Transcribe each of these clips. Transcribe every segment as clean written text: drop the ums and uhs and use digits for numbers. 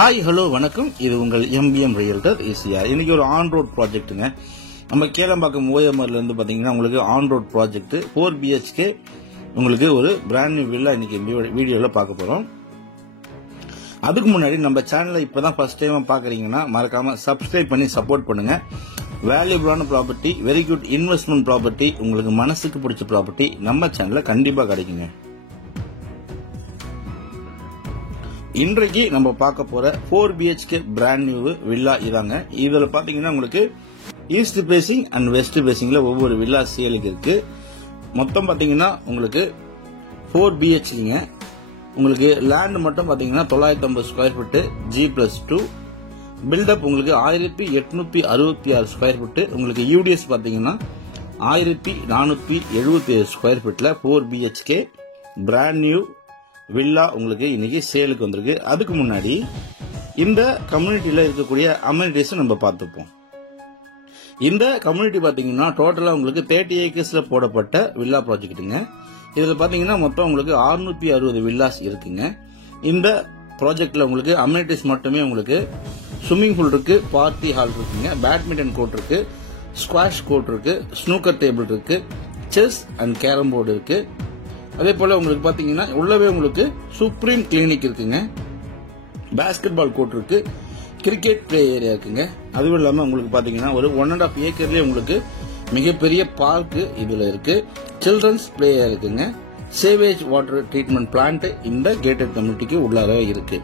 Hi hello வணக்கம். இது உங்கள் எம்பிஎம் ரியல்டர் ஈசிஆர். இன்னைக்கு ஒரு ஆன் ரோட் ப்ராஜெக்ட்டுங்க. நம்ம கேளம்பாக்கம் ஓஎம்ஆர்ல இருந்து பாத்தீங்கன்னா உங்களுக்கு ஆன் ரோட் ப்ராஜெக்ட் 4 BHK உங்களுக்கு ஒரு பிராண்ட் நியூ வில்லா இன்னைக்கு வீடியோல பார்க்க போறோம். அதுக்கு முன்னாடி நம்ம சேனலை இப்பதான் ஃபர்ஸ்ட் டைம் பாக்குறீங்கன்னா மறக்காம சப்ஸ்கிரைப் பண்ணி சப்போர்ட் பண்ணுங்க. வேல்யூபிளான property, very good investment property, உங்களுக்கு மனசுக்கு பிடிச்ச ப்ராப்பர்ட்டி நம்ம சேனல்ல கண்டிப்பா கிடைக்குங்க. இன்றைக்கு நம்ம பார்க்க போற 4 BHK பிராண்ட் நியூ வில்லா இதாங்க. இதுல பாத்தீங்கன்னா உங்களுக்கு ஈஸ்ட் பேசிங் அண்ட் வெஸ்ட் பேசிங்ல ஒவ்வொரு வில்லா சேலுக்கு இருக்கு. மொத்தம் பாத்தீங்கன்னா உங்களுக்கு 4 BHKங்க. உங்களுக்கு லேண்ட் மட்டும் பாத்தீங்கன்னா 950 ஸ்கொயர் ஃபீட் G+2. பில்டப் உங்களுக்கு 1866 ஸ்கொயர் ஃபீட். உங்களுக்கு யூடிஎஸ் பாத்தீங்கன்னா 1477 ஸ்கொயர் ஃபீட்ல 4 BHK பிராண்ட் நியூ வில்லா உங்களுக்கு இன்னைக்கு சேலுக்கு வந்திருக்கு. அதுக்கு முன்னாடி இந்த கம்யூனிட்டியில இருக்கக்கூடிய அமெனிட்டிஸ் நம்ம பார்த்துப்போம். இந்த கம்யூனிட்டி பாத்தீங்கன்னா டோட்டலா உங்களுக்கு 30 ஏக்கர்ஸ்ல போடப்பட்ட வில்லா ப்ராஜெக்ட்டுங்க. இதுல பாத்தீங்கன்னா மொத்தம் உங்களுக்கு 660 வில்லாஸ் இருக்குங்க. இந்த ப்ராஜெக்ட்ல உங்களுக்கு அமெனிட்டிஸ் மட்டுமே உங்களுக்கு ஸ்விம்மிங் பூல் இருக்கு, பார்ட்டி ஹால் இருக்குங்க, பேட்மிண்டன் கோர்ட் இருக்கு, ஸ்குவாஷ் கோர்ட் இருக்கு, ஸ்னூக்கர் டேபிள் இருக்கு, செஸ் அண்ட் கேரம் போர்டு இருக்கு. அதே போல உங்களுக்கு பாத்தீங்கன்னா உள்ளவே உங்களுக்கு சுப்ரீம் கிளினிக் இருக்குங்க, பாஸ்கெட் பால் கோர்ட் இருக்கு, கிரிக்கெட் பிளே ஏரியா இருக்குங்க. அதுவும் இல்லாம உங்களுக்கு பாத்தீங்கன்னா ஒரு 1.5 ஏக்கர்லயே உங்களுக்கு மிகப்பெரிய பார்க் இதுல இருக்கு, சில்ட்ரன்ஸ் பிளே ஏரியா இருக்குங்க, சேவேஜ் வாட்டர் ட்ரீட்மெண்ட் பிளான்ட் இந்த கேட்டட் கம்யூனிட்டிக்கு உள்ளார இருக்கு.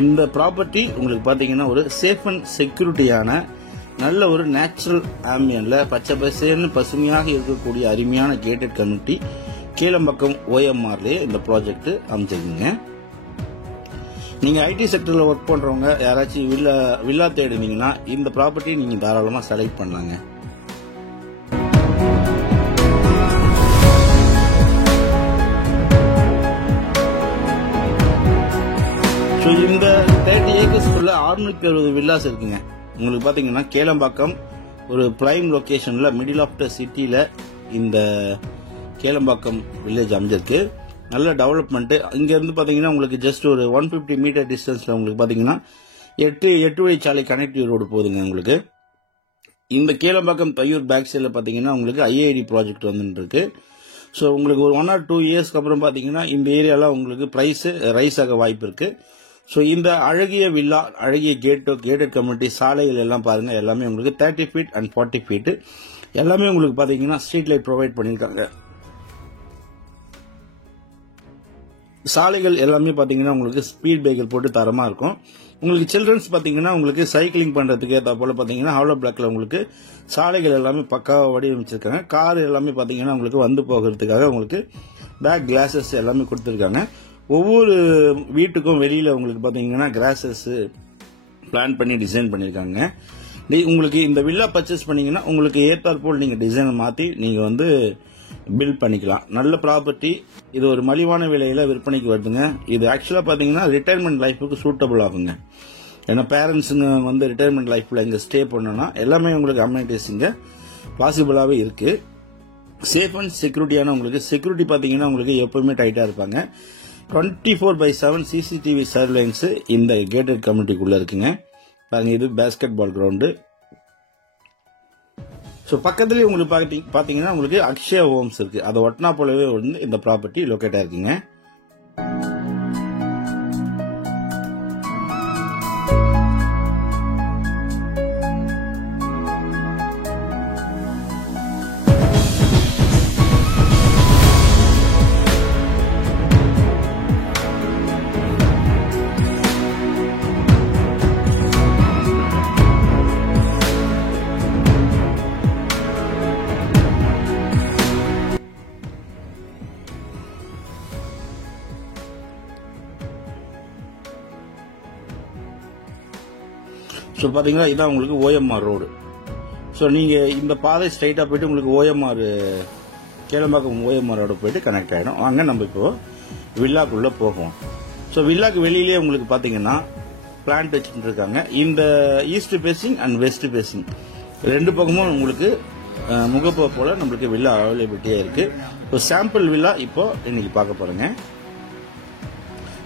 இந்த ப்ராப்பர்ட்டி உங்களுக்கு பாத்தீங்கன்னா ஒரு சேஃப் அண்ட் செக்யூரிட்டியான நல்ல ஒரு நேச்சுரல் ஆம்பியன்ல பச்சை பசேன்னு பசுமையாக இருக்கக்கூடிய அருமையான கேட்டட் கம்யூனிட்டி கேளம்பாக்கம் ஓஎம்ஆர்லயே இந்த ப்ராஜெக்ட் அமைச்சிருக்கீங்க. நீங்க ஐடி செக்டர்ல ஒர்க் பண்றவங்க யாராச்சும் வில்லா தேடுனீங்கன்னா இந்த ப்ராப்பர்ட்டி நீங்க தாராளமா செலக்ட் பண்ணலாங்க. இந்த 30 ஏக்கர்ஸ்க்குள்ள 660 வில்லாஸ் இருக்குங்க. உங்களுக்கு பாத்தீங்கன்னா கேளம்பாக்கம் ஒரு பிரைம் லொகேஷன்ல மிடில் ஆஃப் த சிட்டில இந்த கேளம்பாக்கம் வில்லேஜ் அமைஞ்சிருக்கு. நல்ல டெவலப்மெண்ட். இங்க இருந்து பாத்தீங்கன்னா உங்களுக்கு ஜஸ்ட் ஒரு 150 மீட்டர் டிஸ்டன்ஸ்ல உங்களுக்கு பாத்தீங்கன்னா 8 வழிச்சாலை கனெக்டிவ் ரோடு போகுதுங்க. உங்களுக்கு இந்த கேளம்பாக்கம் தையூர் பேக் சைட்ல பாத்தீங்கன்னா உங்களுக்கு ஐஐடி ப்ராஜெக்ட் வந்துட்டு இருக்கு. ஸோ உங்களுக்கு ஒரு 1 or 2 இயர்ஸ்க்கு அப்புறம் பாத்தீங்கன்னா இந்த ஏரியால உங்களுக்கு பிரைஸ் ரைஸ் ஆக வாய்ப்பு இருக்கு. ஸோ இந்த அழகிய வில்லா, அழகிய கேட்டட் கம்யூனிட்டி சாலைகள் எல்லாம் பாருங்க, எல்லாமே உங்களுக்கு 30 ஃபீட் அண்ட் 40 ஃபீட் எல்லாமே உங்களுக்கு பாத்தீங்கன்னா ஸ்ட்ரீட் லைட் ப்ரொவைட் பண்ணிருக்காங்க. சாலைகள் எல்லாமே பாத்தீங்கன்னா உங்களுக்கு ஸ்பீட் பிரேக்கர் போட்டு தரமா இருக்கும். உங்களுக்கு சில்ட்ரன்ஸ் பாத்தீங்கன்னா உங்களுக்கு சைக்கிளிங் பண்றதுக்கு ஏற்ற போல பாத்தீங்கன்னா ஹாலோ பிளாக்ல உங்களுக்கு சாலைகள் எல்லாமே பக்காவா வடிவமைச்சிருக்காங்க. கார் எல்லாமே பாத்தீங்கன்னா உங்களுக்கு வந்து போகிறதுக்காக உங்களுக்கு பேக் கிளாஸஸ் எல்லாமே கொடுத்திருக்காங்க. ஒவ்வொரு வீட்டுக்கும் வெளியில உங்களுக்கு பாத்தீங்கன்னா கிராசஸ் பிளான் பண்ணி டிசைன் பண்ணிருக்காங்க. உங்களுக்கு இந்த வில்லா பர்ச்சேஸ் பண்ணீங்கன்னா உங்களுக்கு ஏற்றாற்போல் நீங்க டிசைனை மாத்தி நீங்க வந்து பில்ட் பண்ணிக்கலாம். நல்ல ப்ராப்பர்ட்டி. இது ஒரு மலிவான விலையில விற்பனைக்கு வருதுங்க. இது ஆக்சுவலா பாத்தீங்கன்னா ரிட்டையர்மெண்ட் லைஃபுக்கு சூட்டபிள் ஆகுங்க. ஏன்னா பேரண்ட்ஸுங்க வந்து ரிட்டையர்மெண்ட் லைஃப்ல இங்க ஸ்டே பண்ணணும்னா எல்லாமே உங்களுக்கு அமெனிட்டிஸ் இங்க பாசிபிளாவே இருக்கு. சேஃப் அண்ட் செக்யூரிட்டியான உங்களுக்கு செக்யூரிட்டி பாத்தீங்கன்னா உங்களுக்கு எப்பவுமே டைட்டா இருப்பாங்க. 24/7 சிசிடிவி சர்வேலன்ஸ் இந்த கேட்டட் கம்யூனிட்டிக்குள்ள இருக்குங்க. பாருங்க, இது பாஸ்கெட் பால் கிரவுண்டு. ஸோ பக்கத்துலேயே உங்களுக்கு பாத்தீங்கன்னா உங்களுக்கு அக்ஷயா ஹோம்ஸ் இருக்கு. அதை ஒட்டினா போலவே வந்து இந்த ப்ராப்பர்ட்டி லொக்கேட் ஆயிருக்குங்க. ஸோ பாத்தீங்கன்னா இதான் உங்களுக்கு ஓஎம்ஆர் ரோடு. ஸோ நீங்க இந்த பாதை ஸ்ட்ரைட்டா போயிட்டு உங்களுக்கு ஓஎம்ஆர் கேளம்பாக்கம் ஓஎம்ஆர் ரோடு போயிட்டு கனெக்ட் ஆயிடும். வாங்க நம்ம இப்போ வில்லாக்குள்ள போகும். ஸோ வில்லாக்கு வெளியிலேயே உங்களுக்கு பாத்தீங்கன்னா பிளான்ட் வச்சுட்டு இருக்காங்க. இந்த east facing and west facing ரெண்டு பக்கமும் உங்களுக்கு முகப்போ போல நம்மளுக்கு வில்லா அவைலபிலிட்டியா இருக்கு. சாம்பிள் வில்லா இப்போ இன்னைக்கு பார்க்க போறேங்க.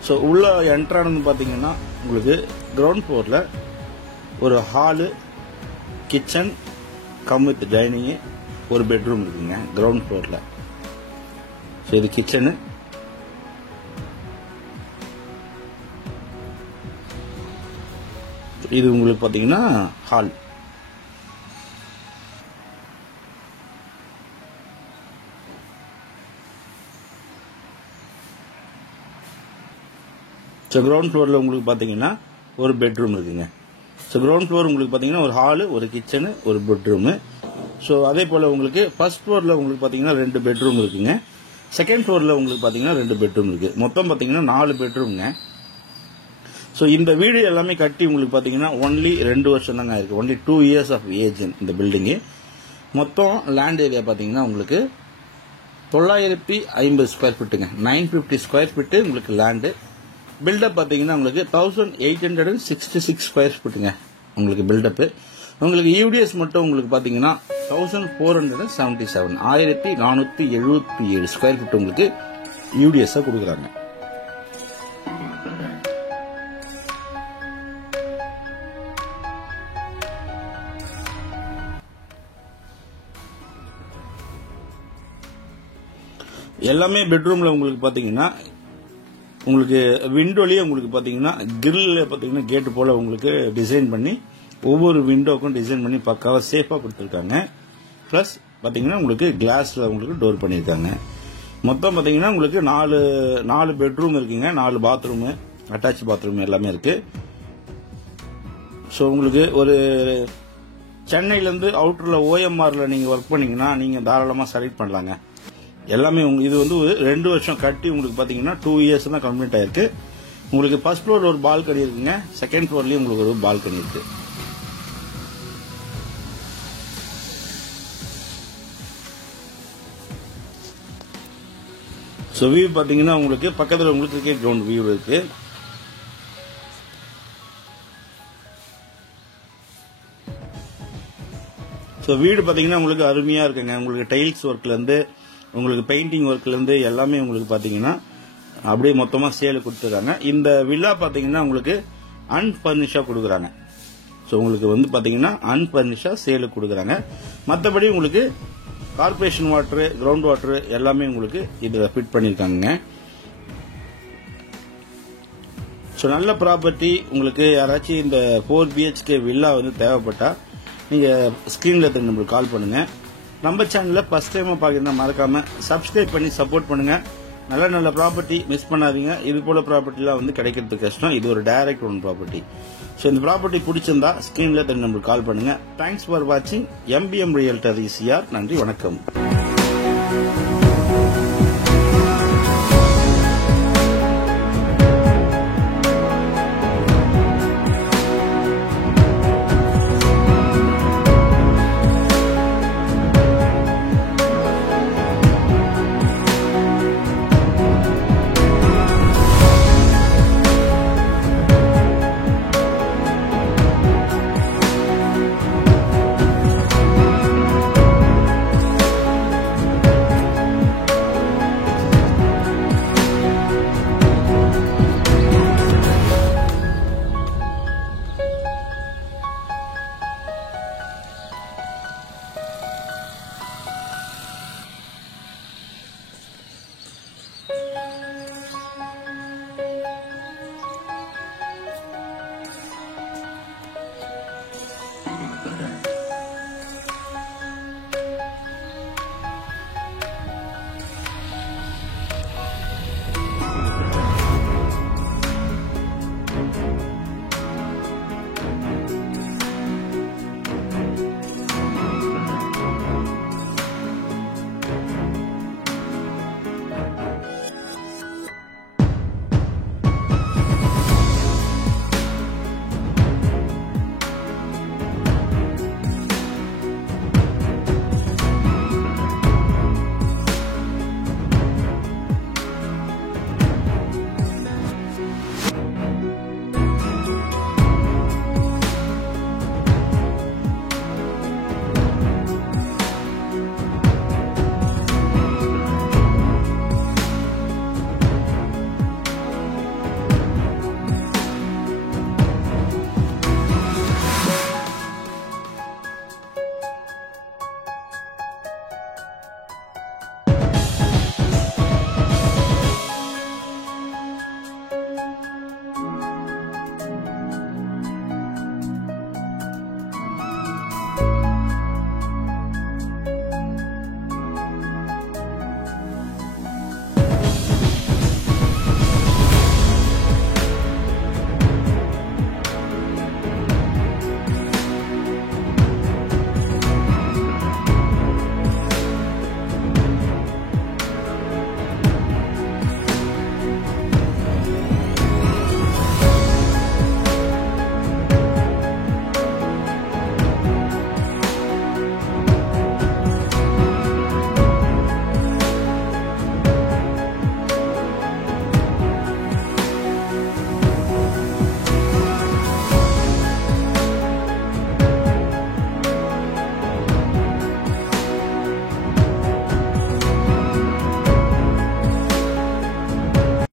ஸோ உள்ள என்ட்ரானு பாத்தீங்கன்னா உங்களுக்கு கிரவுண்ட் ஃப்ளோரில் ஒரு hall, kitchen come with dining, ஒரு பெட்ரூம் இருக்குங்க கிரவுண்ட் ஃப்ளோரில். ஸோ இது கிச்சனு, இது உங்களுக்கு பார்த்தீங்கன்னா ஹால். ஸோ கிரவுண்ட் ஃப்ளோரில் உங்களுக்கு பார்த்தீங்கன்னா ஒரு பெட்ரூம் இருக்குங்க. ஸோ கிரவுண்ட் ஃப்ளோர் உங்களுக்கு பார்த்தீங்கன்னா ஒரு ஹாலு, ஒரு கிச்சனு, ஒரு பெட்ரூமு. ஸோ அதே போல் உங்களுக்கு ஃபர்ஸ்ட் ஃப்ளோரில் உங்களுக்கு பார்த்தீங்கன்னா 2 பெட்ரூம் இருக்குங்க. செகண்ட் ஃப்ளோரில் உங்களுக்கு பார்த்தீங்கன்னா 2 பெட்ரூம் இருக்கு. மொத்தம் பார்த்தீங்கன்னா 4 பெட்ரூம்ங்க. ஸோ இந்த வீடு எல்லாமே கட்டி உங்களுக்கு பார்த்தீங்கன்னா ஒன்லி 2 வருஷம் தாங்க இருக்கு. ஒன்லி 2 years ஆஃப் ஏஜ் இந்த பில்டிங்கு. மொத்தம் லேண்ட் ஏரியா பார்த்தீங்கன்னா உங்களுக்கு 950 ஸ்கொயர் ஃபீட்டுங்க. 950 ஸ்கொயர் ஃபீட்டு உங்களுக்கு லேண்டு. பில்டப் பார்த்தீங்கன்னா உங்களுக்கு 1866 ஸ்கொயர் ஃபீட்டுங்க உங்களுக்கு பில்டப்பு. உங்களுக்கு யூடிஎஸ் மட்டும் உங்களுக்கு பார்த்தீங்கன்னா 1477 1477 ஸ்கொயர் ஃபீட் உங்களுக்கு யூடிஎஸ் கொடுக்குறாங்க. எல்லாமே பெட்ரூம்ல உங்களுக்கு பாத்தீங்கன்னா உங்களுக்கு விண்டோலயே உங்களுக்கு பாத்தீங்கன்னா கிரில் பாத்தீங்கன்னா கேட் போல உங்களுக்கு டிசைன் பண்ணி ஒவ்வொரு விண்டோக்கும் டிசைன் பண்ணி பக்காவா சேஃபா கொடுத்துருக்காங்க. பிளஸ் பாத்தீங்கன்னா உங்களுக்கு கிளாஸ்ல உங்களுக்கு டோர் பண்ணிருக்காங்க. மொத்தம் பாத்தீங்கன்னா உங்களுக்கு 4 பெட்ரூம் இருக்குங்க. 4 பாத்ரூம், அட்டாச் பாத்ரூம் எல்லாமே இருக்கு. ஸோ உங்களுக்கு ஒரு சென்னையில இருந்து அவுட்டர்ல ஓஎம்ஆர்ல நீங்க ஒர்க் பண்ணீங்கன்னா நீங்க தாராளமா செலக்ட் பண்ணலாங்க. எல்லாமே இது வந்து 2 வருஷம் கட்டி உங்களுக்கு பாத்தீங்கன்னா 2 years தான் கம்ப்ளீட் ஆயிருக்கு. உங்களுக்கு ஃபர்ஸ்ட் ஃப்ளோர்ல ஒரு பால்கனி இருக்குங்க. செகண்ட் ஃப்ளோர்லயும் உங்களுக்கு ஒரு பால்கனி இருக்கு. ஸோ வியூ பாத்தீங்கன்னா உங்களுக்கு பக்கத்தில் உங்களுக்கு கிரிக்கெட் கிரவுண்ட் வியூ இருக்கு. ஸோ வீடு பாத்தீங்கன்னா உங்களுக்கு அருமையா இருக்குங்க. உங்களுக்கு டைல்ஸ் ஒர்க்ல இருந்து உங்களுக்கு பெயிண்டிங் ஒர்க்ல இருந்து எல்லாமே உங்களுக்கு பாத்தீங்கன்னா அப்படியே மொத்தமா சேல் கொடுத்துருக்காங்க. இந்த வில்லா பாத்தீங்கன்னா உங்களுக்கு அன்பர்னிஷா கொடுக்குறாங்க. ஸோ உங்களுக்கு வந்து பாத்தீங்கன்னா அன்பர்னிஷா சேல் கொடுக்குறாங்க. மற்றபடி உங்களுக்கு கார்பரேஷன் வாட்டர், கிரவுண்ட் வாட்டர் எல்லாமே உங்களுக்கு இதுல ஃபிட் பண்ணிருக்காங்க. ஸோ நல்ல ப்ராப்பர்ட்டி உங்களுக்கு யாராச்சும் இந்த 4 BHK வில்லா வந்து தேவைப்பட்டா நீங்க ஸ்கிரீன்ல இருக்க நம்பருக்கு கால் பண்ணுங்க. நம்ம சேனல்ல ஃபர்ஸ்ட் டைம் பாக்கிறதா மறக்காம சப்ஸ்கிரைப் பண்ணி சப்போர்ட் பண்ணுங்க. நல்ல நல்ல ப்ராப்பர்ட்டி மிஸ் பண்ணாதீங்க. இது போல ப்ராப்பர்ட்டிலாம் வந்து கிடைக்கிறது கஷ்டம். இது ஒரு டைரக்ட் ஓன் ப்ராப்பர்ட்டி. ஸோ இந்த ப்ராப்பர்ட்டி பிடிச்சிருந்தா ஸ்கிரீன்ல இருக்க நம்பருக்கு கால் பண்ணுங்க. தேங்க்ஸ் ஃபார் வாட்சிங். MBM realtor ECR. நன்றி, வணக்கம்.